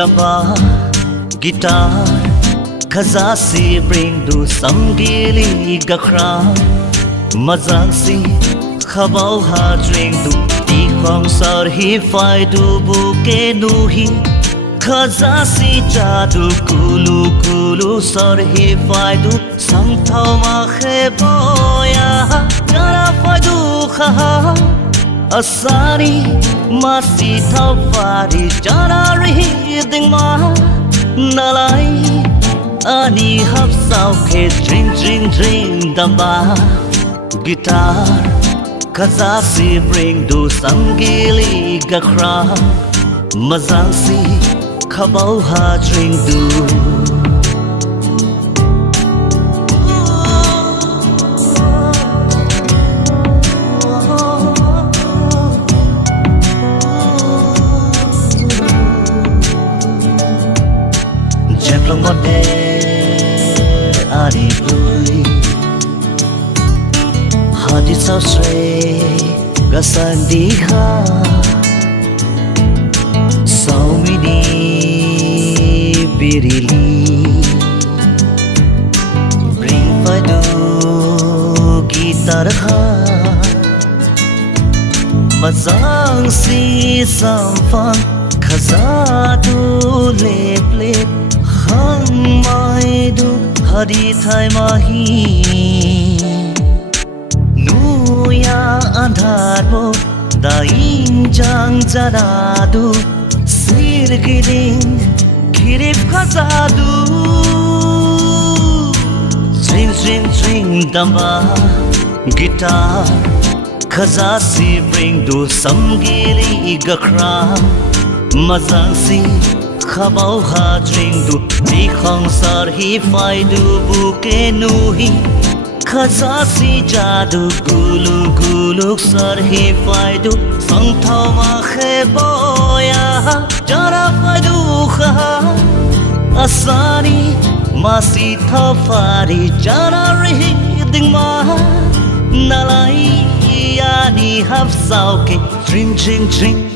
daba guitar khaza si bring du samgili gakra mazang si khabau ha drink du ti khong sar hi fai du bu ke nu hi khaza si cha du kulu kulu sar hi fai du sang thau ma khe boya jara fai du kha asari masih thawari jara ri ding ma nalai ani hap sao ke dream dream dream damba guitar khaza si bring du samgili gakra mazang si khabau ha drink du long một đêm đi vui hà đi sao sơi gà san đi ha sau mi đi birili bring phải do guitar ha mà giang si sam phang khaza du lep lep hang mai du hari thai mahi nu ya andhar mo daing jang jada du sir giding kirip khaza du swing swing swing damba guitar khaza si bring du samgili gakra mazang si khabau ha drink du ti khong sar hi fai du bu ke nu hi khaza si jadu gulu gulu sar hi fai du sang thau ma khe boya jara fai du kha asani masi thawari jara ri ding ma nalai ani hap sao ke dream dream dream